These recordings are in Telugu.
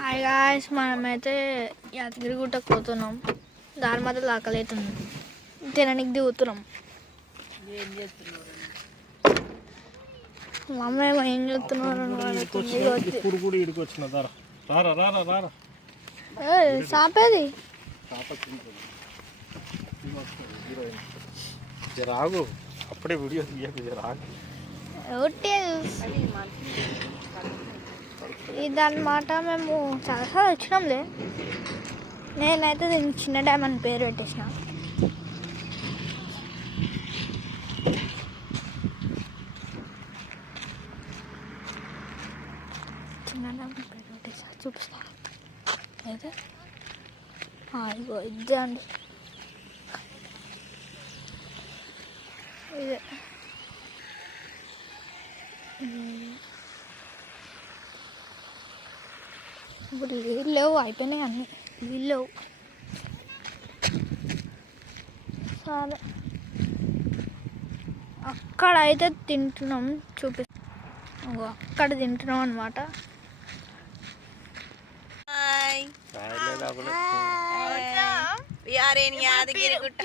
హాయ్ గాయ్స్, మనమైతే యాదగిరిగుట్టకు పోతున్నాం. దారి మధ్యలో ఆకలి అవుతుంది, తినడానికి దిగుతున్నాం. మమ్మ ఏం చెప్తున్నారు సాపేది రాగు అప్పుడే వీడియో రాగు ఇదన్నమాట. మేము చాలాసార్లు వచ్చినాంలే. నేనైతే దీనికి చిన్న డ్యామ్ అని పేరు పెట్టేసిన. చిన్న డ్యామ్ పేరు పెట్టేసా, చూపిస్తా. అయితే ఇగో ఇదే అండి, ఇదే. ఇప్పుడు నీళ్ళు లేవు, అయిపోయినాయి అన్నీ. నీళ్ళు లేవు. సరే, అక్కడ అయితే తింటున్నాం, చూపిస్తాం. అక్కడ తింటున్నాం అన్నమాట.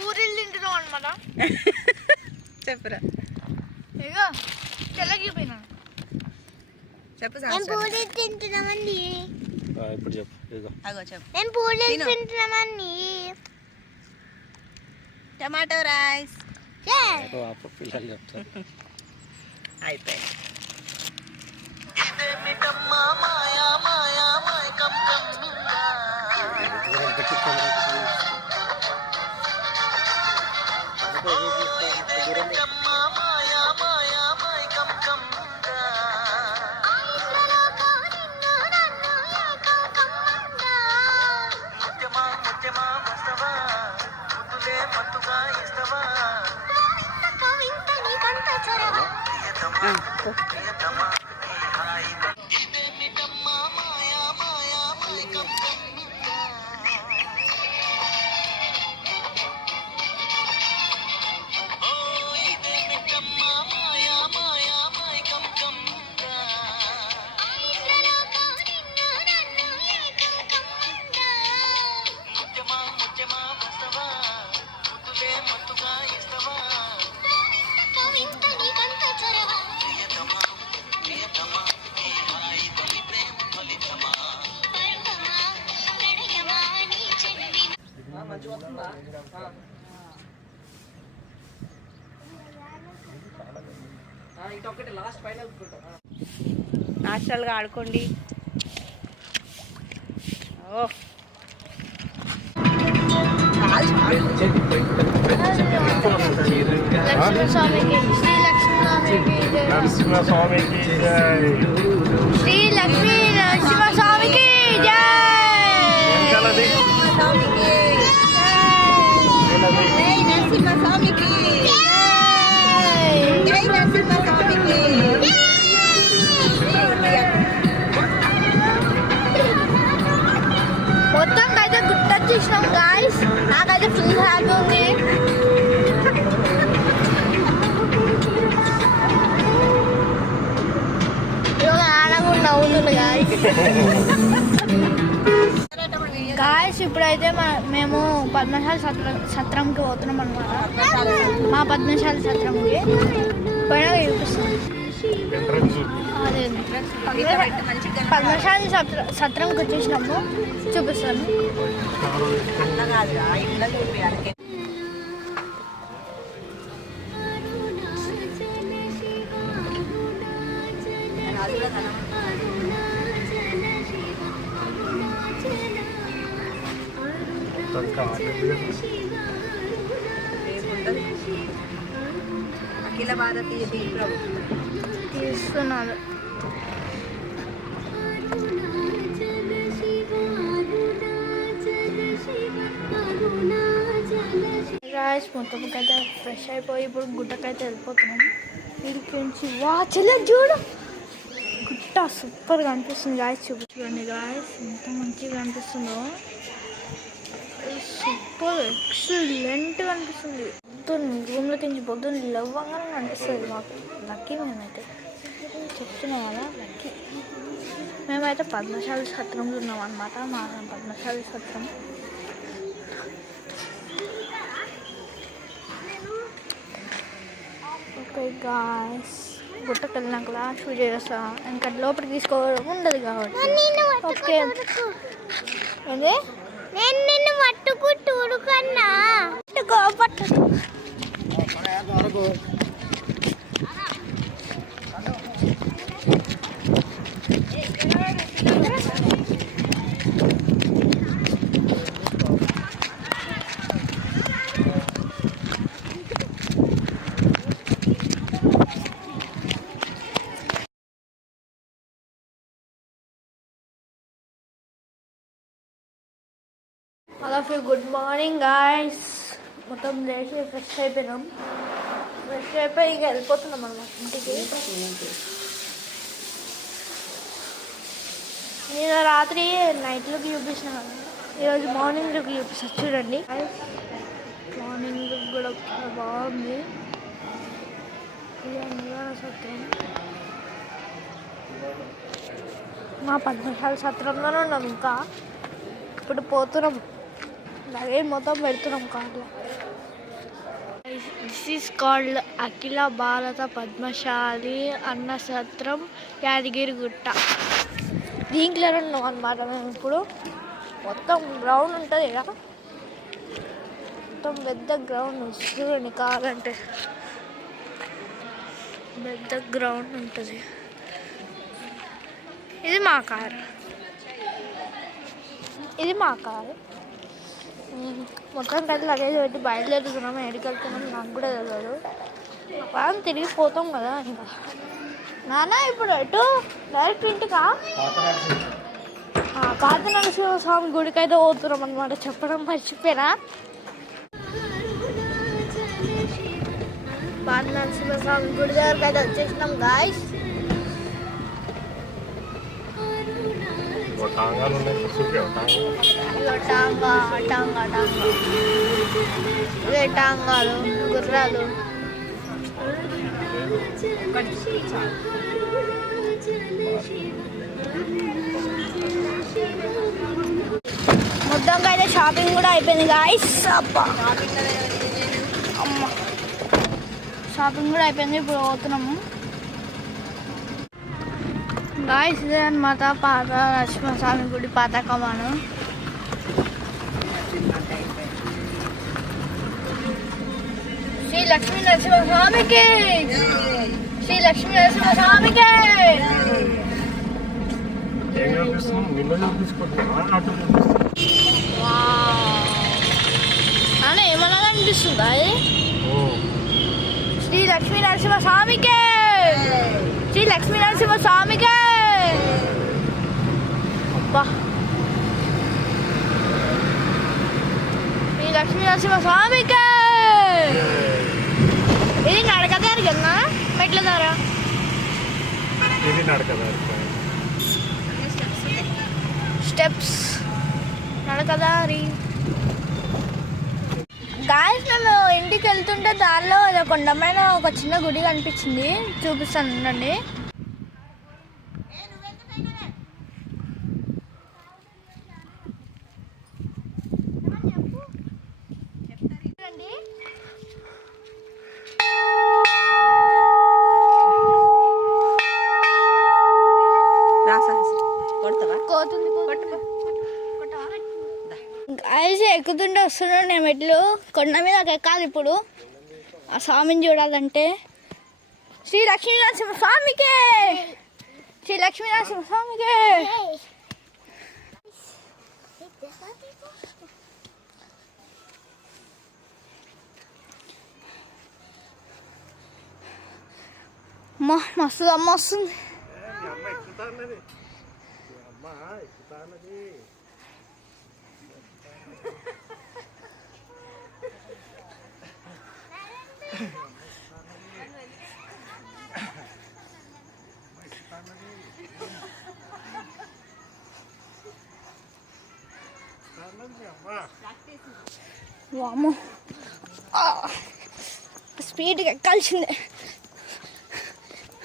పూరీలు తింటున్నాం అనమాట. చెప్పురా, ఇగో తెల్లగిపోయినా చెప్పు. పూరీలు తింటున్నామండి. ఇప్పుడు చెప్పు. మేము పూరీలు తింటున్నామండి. టమాటో రైస్ పిల్లలు చెప్తారు. అయిపోయి హాస్టల్గా ఆడుకోండి. నరసింహస్వామికి జై. శ్రీ లక్ష్మీ నరసింహస్వామికి జై. మొత్తం అయితే గుట్ట చూసినాం గాయ్స్. నాకైతే ఫుల్ హ్యాపీ ఉంది. నవ్వుతుంది గాయస్. ఇప్పుడైతే మేము పద్మశాలి సత్రంకి పోతున్నాం అనమాట. మా పద్మశాలి సత్రంకి పైన చూపిస్తాం. పద్మశాలి సత్రంకి వచ్చేసినాము, చూపిస్తాను. అఖిల భారతీయ తీస్తున్నారు. గాయ్స్, మొత్తంకైతే ఫ్రెష్ అయిపోయి ఇప్పుడు గుట్టకైతే వెళ్ళిపోతున్నాం. వీడికి నుంచి చెల్లె చూడు, గుట్ట సూపర్గా అనిపిస్తుంది గాయ్స్. చూడండి గాయ్స్, ఎంత మంచిగా అనిపిస్తుందో. సూపర్ ఎక్సలెంట్గా అనిపిస్తుంది. పొద్దున్న రూమ్లోకి నుంచి పొద్దున్న లేవగానే అనిపిస్తుంది మాకు. లక్కీ మేమైతే చెప్తున్నా కదా, లక్కీ. మేమైతే పద్మశాలి సత్రంలో ఉన్నాం అనమాట. మా పద్మశాలి సత్రం. ఓకే గాయ్స్, గుట్టకు వెళ్ళినాక లాస్ట్ వీడియో చేస్తా. ఇంకా లోపలికి తీసుకోవడం ఉండదు కాబట్టి. ఓకే అదే నేను నిన్ను మట్టుకుంటూడు కన్నా పట్టు. Hello good morning guys. మొత్తం లేచి ఫ్రెష్ అయిపోయినాం. ఫ్రెష్ అయిపోయి ఇంకా వెళ్ళిపోతున్నాం అన్నమాట ఇంటికి. నేను రాత్రి నైట్ లుక్ చూపించిన కదా, ఈరోజు మార్నింగ్ లుక్ చూపిస్తా చూడండి. మార్నింగ్ లుక్ కూడా బాగుంది. ఇది నివారణ సత్రం. మా పద్మశాలి సత్రంలోనే ఉన్నాం. ఇంకా ఇప్పుడు పోతున్నాం. అలాగే మొత్తం పెడుతున్నాం కార్లో. దిస్ ఈస్ కాల్డ్ అఖిల భారత పద్మశాలి అన్న సత్రం యాదగిరిగుట్ట. దీంట్లో ఉన్నాం అన్నమాట మేము ఇప్పుడు. మొత్తం గ్రౌండ్ ఉంటుంది కదా, మొత్తం పెద్ద గ్రౌండ్ చూడండి. కావాలంటే పెద్ద గ్రౌండ్ ఉంటుంది. ఇది మా కారు. మొత్తం కలిసి లగేజ్ పెట్టి బయలుదేరుతున్నాము. ఎక్కడికి వెళ్తున్నాం నాకు కూడా తెలియదు. మనం తిరిగిపోతాం కదా ఇంకా. నాన్న ఇప్పుడు ఎటు డైరెక్ట్ ఇంటికా? పాత నరసింహస్వామి గుడికి అయితే పోతున్నాం అనమాట. చెప్పడం మర్చిపోయినా. పాత నరసింహస్వామి గుడి దగ్గరికి అయితే వచ్చేసినాం గాయ్స్. టాంగాలు, గుర్రాలు. మొత్తంగా అయితే షాపింగ్ కూడా అయిపోయింది గాయ్స్. అమ్మ షాపింగ్ కూడా అయిపోయింది. ఇప్పుడు పోతున్నాము గాయ్స్. ఇదే అనమాట పాత నరసింహస్వామి గుడి పాత కమాను. శ్రీ లక్ష్మీ నరసింహస్వామికి, శ్రీ లక్ష్మీ నరసింహస్వామికి. అన్న ఏమన్నా అనిపిస్తుందా? శ్రీ లక్ష్మీ నరసింహస్వామికి, శ్రీ లక్ష్మీ నరసింహస్వామికి. అబ్బా, శ్రీ లక్ష్మీ నరసింహస్వామికి. ఇది నడకదారి కదా, మెట్ల దారా? ఇది నడకదారి. స్టెప్స్, నడకదారి. గాయస్ మేము ఇంటికి వెళ్తుంటే దారిలో కొండమైన ఒక చిన్న గుడి కనిపించింది. చూపిస్తాను ఉండండి. అయితే ఎక్కుతుంటే వస్తున్నాడు నేను మెట్లు. కొండ మీద ఎక్కాలి ఇప్పుడు. ఆ స్వామిని చూడాలంటే. శ్రీ లక్ష్మీ నరసింహ స్వామికి, శ్రీ లక్ష్మీ నరసింహ స్వామికి. అమ్మా మస్తు అమ్మ వస్తుంది. వామ్మో, స్పీడ్గా ఎక్కాల్సిందే.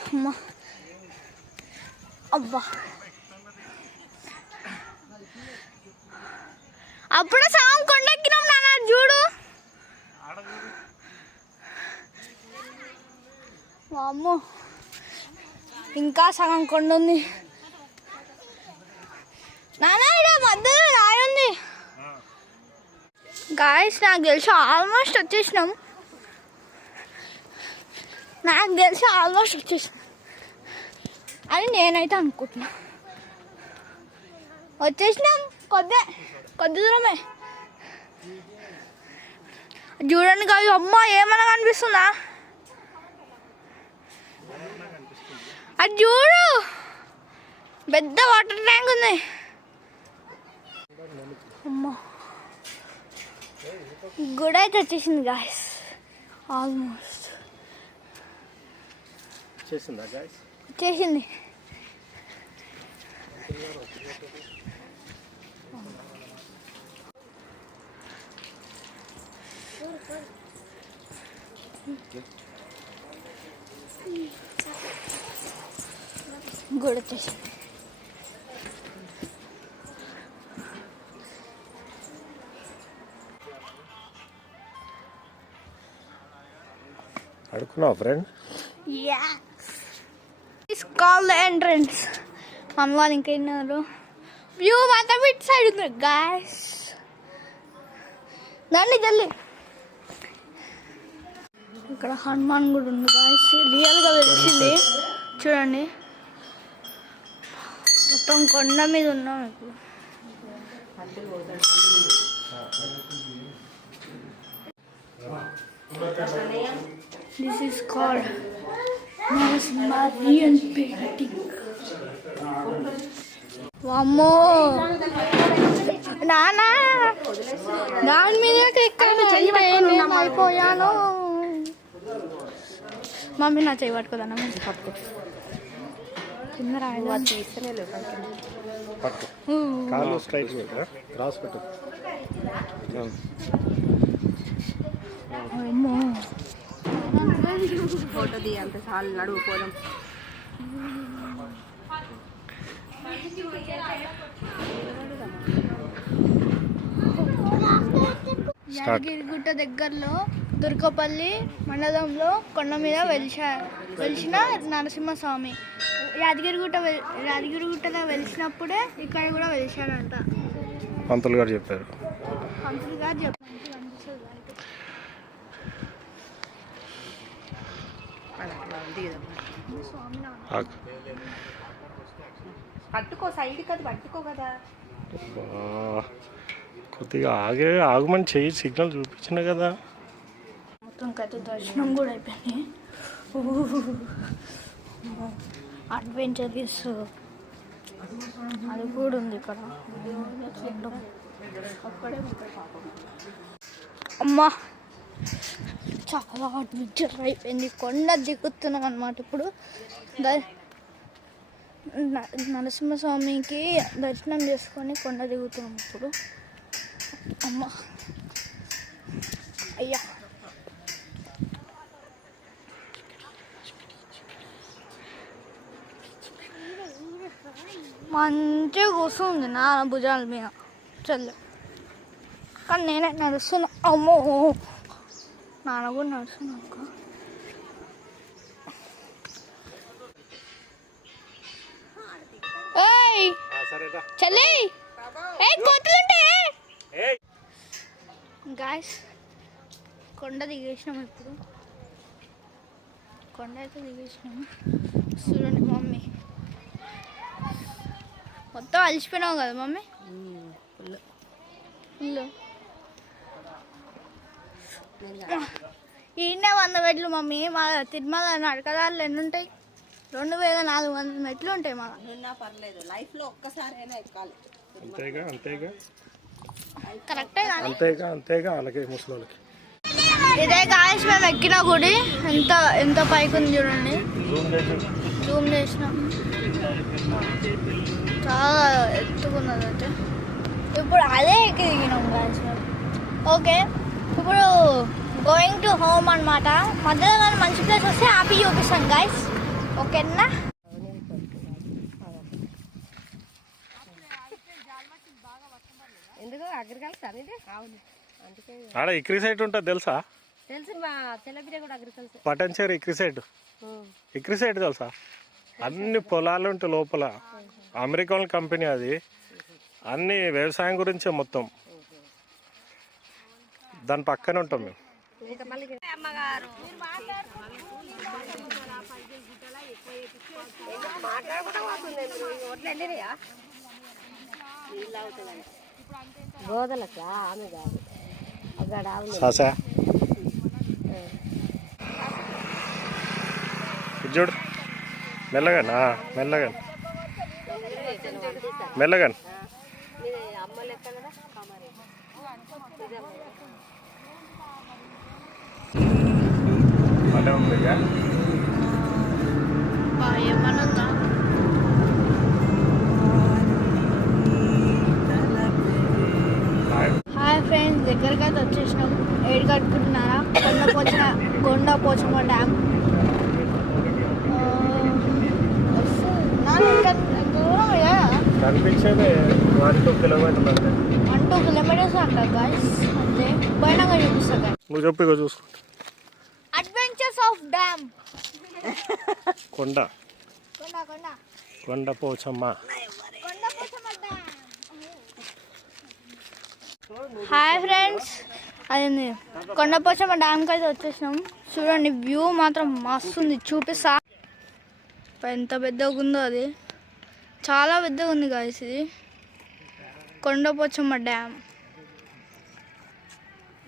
అమ్మా అబ్బా అప్పుడే సగం కొండెక్కినాం నాన్న చూడు. అమ్మో ఇంకా సగం కొండ ఉంది నాన్న. ఇక్కడ మధ్యలో రాయి ఉంది గాయస్. నాకు తెలిసి ఆల్మోస్ట్ వచ్చేసినాం. అని నేనైతే అనుకుంటున్నా. వచ్చేసినాం. కొద్ది దూరమే. చూడండి కాదు. అమ్మ ఏమన్నా కనిపిస్తుందా? అది చూడు, పెద్ద వాటర్ ట్యాంక్ ఉంది. అమ్మ గుడి అయితే వచ్చేసింది గాయస్. ఆల్మోస్ట్ వచ్చేసింది. గుడి వచ్చేసింది. అడుగున్నావా friend? It's call the entrance. Mummy వాళ్ళు ఇంకా ఉన్నారు. వ్యూ మాత్రం ఇటు సైడ్ ఉంది గాయస్. దాన్ని జల్లి. ఇక్కడ హనుమాన్ గుడి ఉంది గాయస్. రియల్గా వెలిసింది చూడండి. మొత్తం కొండ మీద ఉన్నాం ఇప్పుడు. This is called Marian painting. వామ్మో నానా, దాని మీద అయిపోయాను. మమ్మీ నా చెయ్యి పట్టుకోదన్నా. కింద రాయడం కాళ్ళు స్ట్రైట్ క్రాస్ పెట్టు. అమ్మో ఫోటో ది అంత చాలు. నడువు పోదాం. యాదగిరిగుట్ట దగ్గరలో దుర్గపల్లి మండలంలో కొండ మీద వెలిసిన నరసింహస్వామి. యాదగిరిగుట్టలో వెలిసినప్పుడే ఇక్కడ కూడా వెలిశాడంట. పంతులు గారు చెప్పారు. పట్టుకో, సైడ్ కదా పట్టుకో కదా. కొద్దిగా ఆగమని చెయ్యి సిగ్నల్ చూపించిన కదా. మొత్తం అయితే దర్శనం కూడా అయిపోయింది. అడ్వెంచరీస్ అది కూడా ఉంది ఇక్కడ. అమ్మా చాలా అడ్వెంచర్ అయిపోయింది. కొండ దిగుతున్నాం అన్నమాట. ఇప్పుడు నరసింహస్వామికి దర్శనం చేసుకొని కొండ దిగుతున్నాం ఇప్పుడు. అమ్మ అయ్యా మంచిగా కూర్చుంది నా భుజాల మీద చల్ల. కానీ నేనే నడుస్తున్నా. అమ్మో నాన్న కూడా నడుస్తున్నాక. చల్లే కోతులుంటే గాయస్. కొండ దిగేసినాము ఇప్పుడు. కొండ అయితే దిగేసినాము. చూడండి మమ్మీ మొత్తం అలసిపోయినావు కదా మమ్మీ. ఫుల్ ఈయనే 100 మెట్లు మమ్మీ. మా తిరుమల నడకదారులు ఎన్ని ఉంటాయి? 2400 మెట్లు ఉంటాయి. మా పర్లేదు, లైఫ్ లో ఒక్కసారైనా ఎక్కాలి. అంతేగా అలాగే ముసలోళ్ళకి. ఇదే గాయస్ మేము ఎక్కిన గుడి. ఎంత పైకి ఉంది చూడండి. జూమ్ చేసినాం. చాలా ఎత్తుకున్నది అయితే. ఇప్పుడు అదే ఎక్కి దిగినాం గాయస్ మేము. ఓకే, ఇప్పుడు గోయింగ్ టు హోమ్ అనమాట. మధ్యలో కానీ మంచి ప్లేస్ వస్తే ఆపి చూపిస్తాను గాయస్. ఓకేనా? ఎందుకు అగ్రికల్చర్ అనేది? అవును, అందుకే ఆడ ఇక్రిసైట్ ఉంటుంది తెలుసా? తెలిసి మా చెల్లబిడ్డ కూడా అగ్రికల్చర్. పటంచేరు ఇక్రిసైట్ తెలుసా? అన్ని పొలాలు ఉంటాయి లోపల. అమెరికన్ కంపెనీ అది. అన్ని వ్యవసాయం గురించే మొత్తం. దాని పక్కనే ఉంటాం మేము. గోదలకా ఆమె కాదు అక్కడ సాసా చూడు మెల్లగా మెల్లగా మెల్లగా అమ్మ లెక్క కదా. ఏమన్నా హాయ్ ఫ్రెండ్స్, దగ్గరకి అయితే వచ్చేసినాం. ఏడు కట్టుకుంటున్నారా? కొండ పోచమ్మ డ్యామ్. దూరం కనిపించేది 1-2 కిలోమీటర్లు అంతే. 1-2 కిలోమీటర్స్ అంట గాయ్స్. అంతే పోయినాక చూపిస్తా. నువ్వు చెప్పు ఇక చూసుకుంటా. Adventures of dam. కొండ కొండ కొండ కొండ పోచమ్మ. కొండ పోచమ్మ డ్యామ్. హాయ్ ఫ్రెండ్స్, అది కొండపోచమ్మ డ్యామ్కి అయితే వచ్చేసినాం. చూడండి, వ్యూ మాత్రం మస్తు ఉంది. చూపిస్తా ఎంత పెద్దగా ఉందో. అది చాలా పెద్దగా ఉంది గాయస్. ఇది కొండపోచమ్మ డ్యామ్.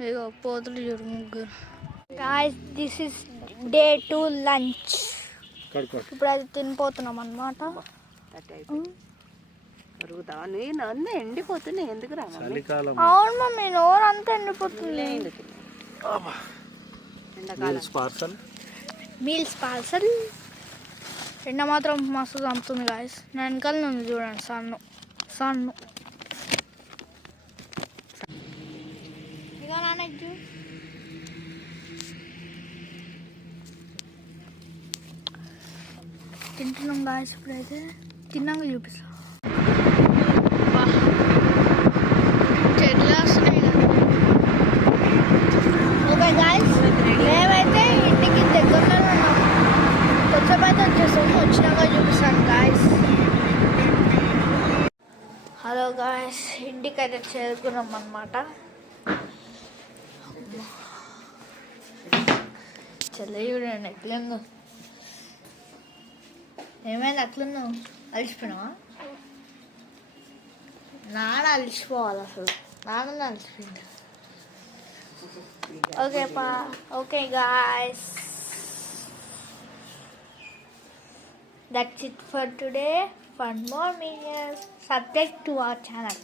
ఇగో పోతులు చూడు ముగ్గురు. Guys, this is day 2 lunch. ఇప్పుడు అది తినిపోతున్నాం అన్నమాట. అన్నీ ఎండిపోతున్నాయి ఎందుకు రా? అవును మమ్మీ, నోరు అంతా ఎండిపోతుంది. Meals parcel. ఎండ మాత్రం మస్తు చంపుతుంది గాయస్. నా వెనకాల ఉంది చూడండి, సన్ను. ఇక నాన్నకి తింటున్నాం గాయస్. ఇప్పుడైతే తిన్నాక చూపిస్తాం. ఓకే గాయస్, మేమైతే ఇంటికి దగ్గరలో ఉన్నాం. కొంచెం అయితే వచ్చేసాము. వచ్చినాక చూపిస్తాను గాయస్. హలో గాయస్, ఇంటికి అయితే చేరుకున్నాం అన్నమాట. చెల్లి చూడండి ఎట్లుందో. ఏమైంది అట్లున్నావు? అలిసిపోయినావా? నాన్న అలిసిపోవాలి అసలు. నాన్న అలిసిపోయింది. Okay guys, that's it for today. For more videos, subscribe to our channel.